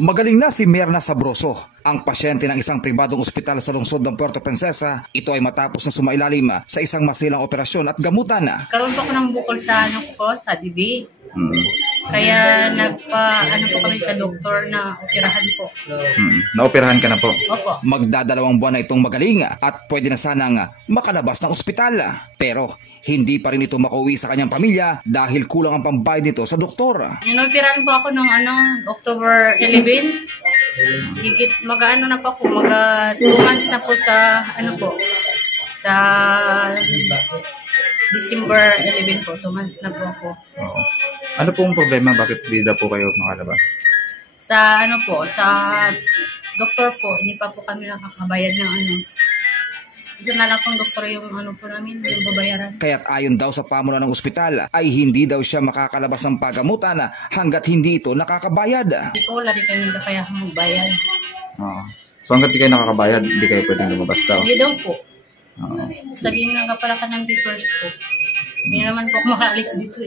Magaling na si Merna Sabroso, ang pasyente ng isang pribadong ospital sa lungsod ng Puerto Princesa. Ito ay matapos na sumailalim sa isang masilang operasyon at gamutan. Karoon po ako ng bukol sa sa dibig. Kaya po kami sa doktor na operahan po. Naoperahan ka na po? Opo. Magdadalawang buwan na itong magaling at pwede na sanang makalabas ng ospital. Pero hindi pa rin ito makauwi sa kanyang pamilya dahil kulang ang pambayad nito sa doktor. Inoperahan po ako noong October 11. Higit na po ako, 2 months na po sa sa December 11 po, 2 months na po ako. Oo. Ano pong problema? Bakit di daw po kayo makalabas? Sa sa doktor po, hindi pa po kami nakakabayad ng Isa na lang pong doktor yung po namin, yung babayaran. Kaya't ayon daw sa pamunuan ng ospital, ay hindi daw siya makakalabas ng pagamutan hanggat hindi ito nakakabayad. Hindi po, wala rin kami kaya magbayad. So hanggat di kayo nakakabayad, hindi kayo pwedeng lumabas daw? Hindi daw po. Sabihin nga pala ka ng papers po. Hindi naman po makaalis dito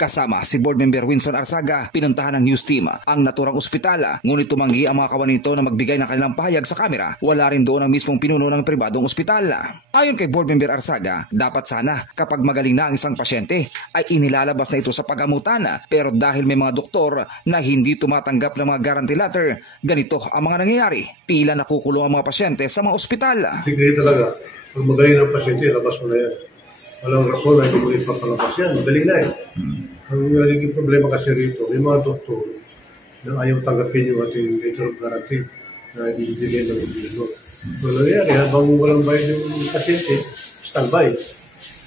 Kasama si Board Member Winson Arzaga, pinuntahan ng news team ang naturang ospital. Ngunit tumanggi ang mga kawan nito na magbigay ng kanilang pahayag sa kamera. Wala rin doon ang mismong pinuno ng pribadong ospital. Ayon kay Board Member Arzaga, dapat sana kapag magaling na ang isang pasyente ay inilalabas na ito sa pagamutan. Pero dahil may mga doktor na hindi tumatanggap ng mga guarantee letter, ganito ang mga nangyayari. Tila nakukulong ang mga pasyente sa mga ospital. Sige talaga, pag magaling ng pasyente, labas mo na yan. Walang rason na hindi mo ipapalabas yan. Magaling na Ang nagiging problema kasi rito, may mga doktor na ayaw tanggapin yung ating letter of guarantee na ibibigay ng gobyerno. So nangyari, habang walang bayad yung pasyente, standby.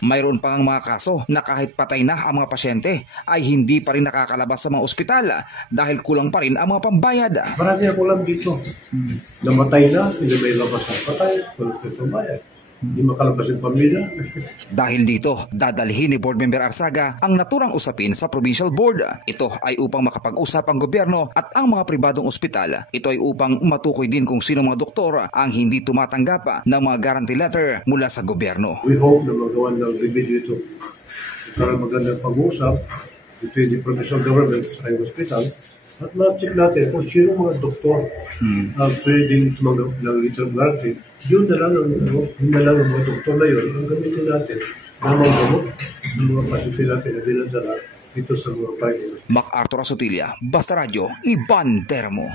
Mayroon pang mga kaso na kahit patay na ang mga pasyente ay hindi pa rin nakakalabas sa mga ospital dahil kulang pa rin ang mga pambayad. Marami ako lang dito. Namatay na, hindi may labas ang patay, walang pambayad. Hindi makalabas yung pamilya. Dahil dito, dadalhin ni Board Member Arzaga ang naturang usapin sa Provincial Board. Ito ay upang makapag-usap ang gobyerno at ang mga pribadong ospital. Ito ay upang matukoy din kung sino mga doktor ang hindi tumatanggap ng mga guarantee letter mula sa gobyerno. We hope na magawa ng remedy ito para magandang pag-uusap between the provincial government sa kanyang hospital at ma-check natin kung sino mga doktor ang pwedeng tumanggap ng letter of guarantee. Yun na lang ang mga doktor na yun ang gamitin natin na mga gamot ng mga pasyente natin na dinadala dito sa mga private. MacArthur Asotilia, Basta Radio, Ibandera mo.